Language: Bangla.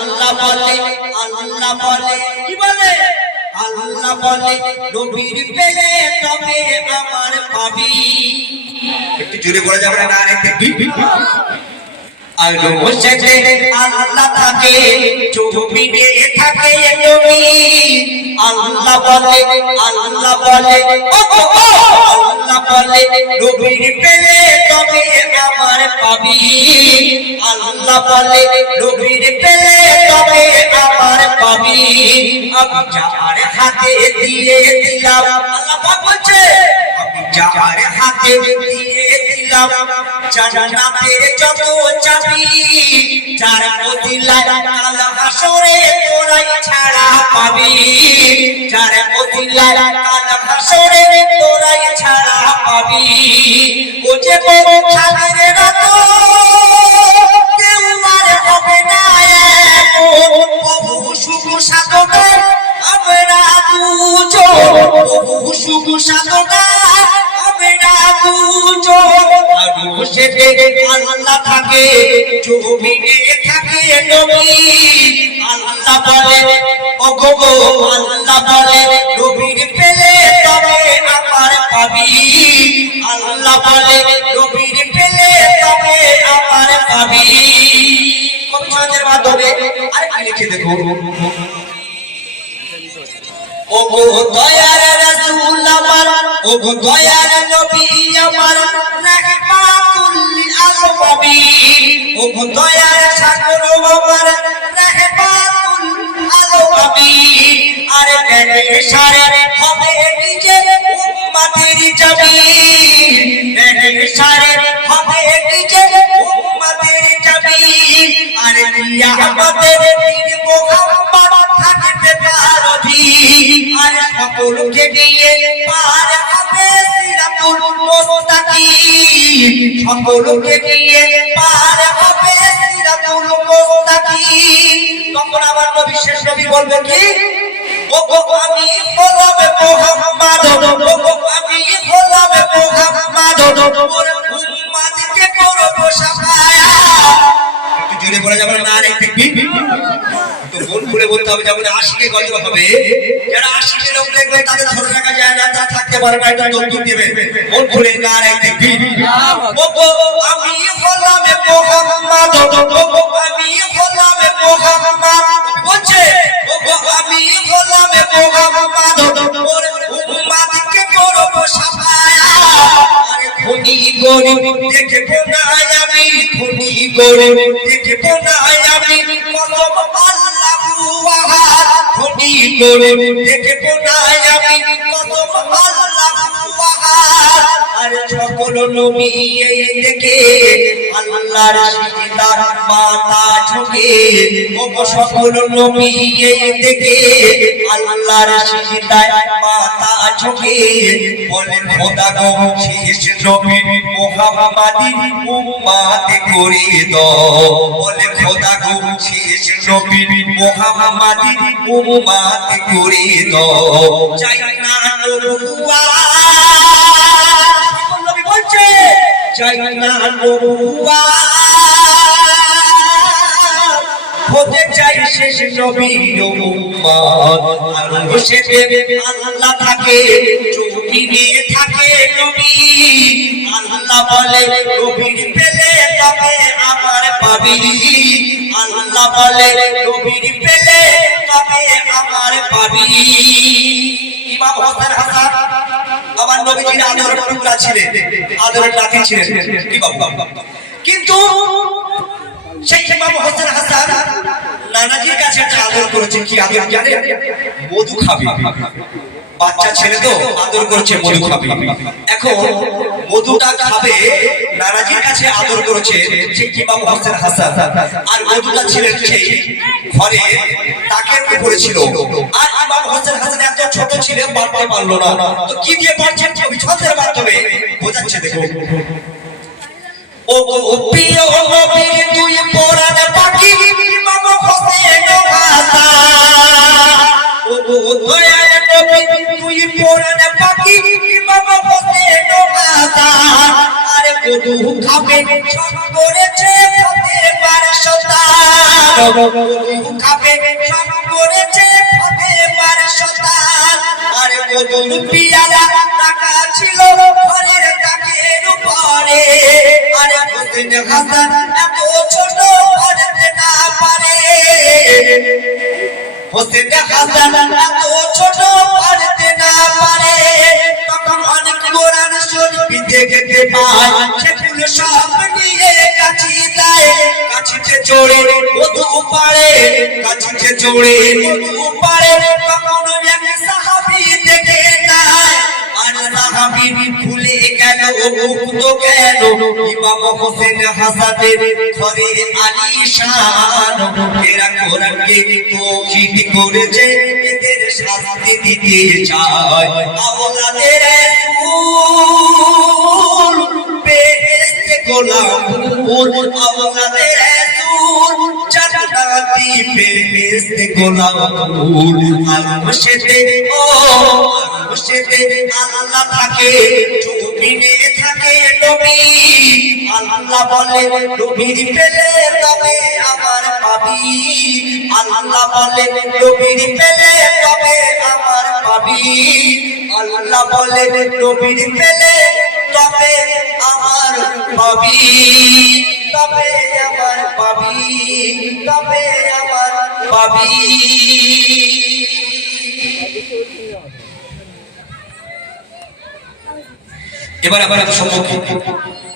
আল্লাহ বলে কি বলে আল্লাহ বলে নবীর পেলে তবে আমার পাবি। একটু জোরে বলা যাবে না? আরেকটু আলো মুশতে আল্লাহ থাকে জমিনে থাকে নবী। আল্লাহ বলে আল্লাহ বলে নবীর পেলে তবে আমার পাবি। আল্লাহ বলে নবীর পেলে তবে আমার পাবি। আমি যার হাতে দিয়ে দিলাম, আল্লাহ বলছে আমি যার হাতে দিয়ে দিলাম জান্নাতের যত চাবি, যার ওসিলায় কাল হাসরে তোরাই ছাড়া পাবি। যার ওসিলায় কাল হাসরে তোরাই ছাড়া পাবি। ও যে বড় খাদের রাত কেউ আর হবে না এমন, প্রভু শুভ সাধনা আমরা দুজন, প্রভু শুভ সাধনা আমরা দুজন। আল্লাহ থাকে জমিনে থাকে নবী। আল্লাহ বলে ওগো আল্লাহ বলে নবীর পেলে তবে আমার পাবি। আল্লাহ বলে নবীর পেলে তবে আমার পাবি। কবি ছন্দের মাধ্যমে আরেকটা লিখে দেখো। ওগো দয়ার রাসূল আমার, ওগো দয়ার নবী আমার, রাহমাতুল লিল আলামিন। ওগো দয়ার সাগর আমার, রাহমাতুল আলামিন। আরে বেনে সারে হবে নিজে উম্মতের জামিন, বেনে সারে হবে নিজে উম্মতের জামিন। আরে কিয়ামতের দিন মুহাম্মদ থাকবে তার অধীন। আরে সকলকে নিয়ে পার হবে সিরাতুল মুস্তাকিম, সকলকে নিয়ে পার হবে সিরাতুল মুস্তাকিম। তখন আমার নবী শেষ নবী বলবে কি? ওগো আমি হলাম মুহাম্মদ, ওগো আমি হলাম মুহাম্মদ, ওর উম্মতকে করব শাফায়াত। একটু জোরে বলা যাবে না? আরে দেখবি তো মন খুলে বলতে হবে, যেমন আশিকে গল্প হবে। যারা আশিকে লোক দেখবে তাদের ধরে রাখা যায় না, তা থাকতে পারে না, এটা যৌতুক দেবে। মন খুলে আরে দেখবি ওগো আমি হলাম মুহাম্মদ, ওগো আমি হলাম মুহাম্মদ। বলছে ওগো আমি হলাম মুহাম্মদ, ওর উম্মতকে করব শাফায়াত। আরে ধনী গরিব দেখব না আমি, ধনী গরিব দেখব না আমি, কলম আল্লাহু আহাদ। ধনী গরিব দেখব না আমি, কলম আল্লাহু আহাদ। আর সকল নবী এই দেখে আল্লাহর সিজদার মাথা ঝুঁকে। ওগো সকল নবী এই দেখে আল্লাহর সিজদায় মাথা ঝুঁকে। বলে খোদা গো শেষ নবী মুহাম্মাদি উম্মত করে দাও। বলে খোদা গো শেষ নবী মুহাম্মাদি উম্মত করে দাও। চাই না নবুওয়াত, সকল নবী বলছে চাই না নবুওয়াত, হতে চাই শেষ নবীর উম্মত। আল্লাহ থাকে জমিনে থাকে নবী। আল্লাহ বলে নবীর পেলে তবে আমার পাবি। আল্লাহ বলে নবীর পেলে তবে আমার পাবি। ইমাম হোসেন হাসান আমার নবীজির আদরের টুকরা ছিলেন, আদরের নাতি ছিলেন কি বাবা। কিন্তু সেই ইমাম হোসেন হাসান নানাজির কাছে একটা আদর করেছে। কি আদর জানেন? মধু খাবে। বাচ্চা ছেলে তো আদর করছে মধু খাবে। এখন মধুটা খাবে, নানাজির কাছে আদর করেছে সেই ইমাম হোসেন হাসান। আর মধুটা ছিলেন সেই ঘরে তাকের উপরে ছিল। আর ইমাম হোসেন হাসান এত ছোট ছিলেন, বাড়তে পারলো না। তো কি দিয়ে পারছেন? ছবি ছন্দের মাধ্যমে বোঝাচ্ছে। দেখো ও প্রিয় নবী তুই পরাণ পাখি ইমাম হোসেন হাসান। ও দয়াল নবী তুই পরাণ পাখি ইমাম হোসেন হাসান। আরে মধু খাবে সব করেছে ফতেমার সন্তান খাবে সব করেছে ফাতেমার সন্তান আর মধুর পিয়ালা টাকা ছিল ঘরের তাকের উপরে আর হোসেন হাসান এত ছোট পড়তে না পারে হোসেন হাসান এত ছোট পড়তে না পারে তখন অনেক কোরআন শরীফ দেখতে পায় সেগুলো সব নিয়ে কাছে যায় কাছে চড়ে মধু পাড়ে কাছে চড়ে মধু পাড়ে তখন এক সাহাবী দেখে যায় আর সাহাবী ভুলে গেল মুক্ত গেল ইমাম হোসেন হাসানের ঘরে আলিশান এরা কোরআনকে তৌহিদ করেছে এদের শাস্তি দিতে চায় আওলাদে রাসূল বেহেশতে গোলাম আওলাদে রাসূল জান্নাতি বেহেশতে গোলাম মুর্শিদে আল্লাহ থাকে জমিনে থাকে নবী আল্লাহ বলে নবীর পেলে তবে আমার পাবি আল্লাহ বলে নবীর পেলে তবে আমার পাবি আল্লাহ বলে নবীর পেলে তবে আমার পাবি তবে আমার পাবি তবে আমার পাবি এবার আবার সম্মুখীন